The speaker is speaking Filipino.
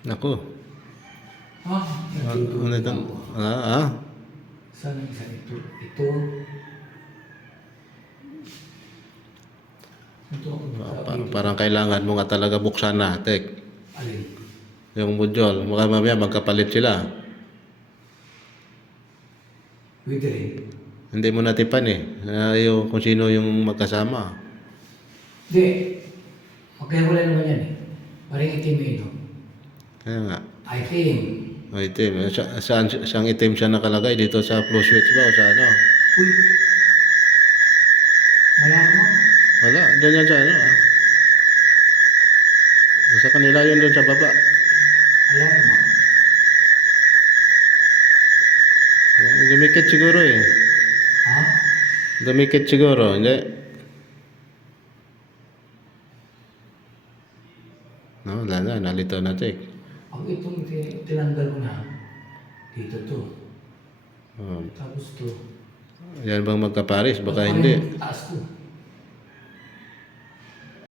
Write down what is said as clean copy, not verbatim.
Naku. Ano Nandito ito? ako. Saan ang isa ito? Ito. Ito ako dito. Parang kailangan mo nga talaga buksan na, tek. Alin? Yung module. Baka mamaya magkapalit sila. Pwede rin. Hindi mo natipan eh. Yung, kung sino yung magkasama. Hindi. Magkahiwalay naman yan eh. Parang itim eh, no? Kaya nga. Itim. O itim. Saan itim siya nakalagay? Dito sa flow switch ba o sa ano? Uy! Malarma? Wala. Doon yan sa ano Sa kanila yun doon sa baba. Alarma? Dumikit siguro eh. Ha? Dumikit siguro. Hindi. No, wala na. Nalito na tek. Ang itong tinanggal ko na, dito to. Oh. Tapos to. Yan bang magkaparis? Baka Parang hindi. taas to.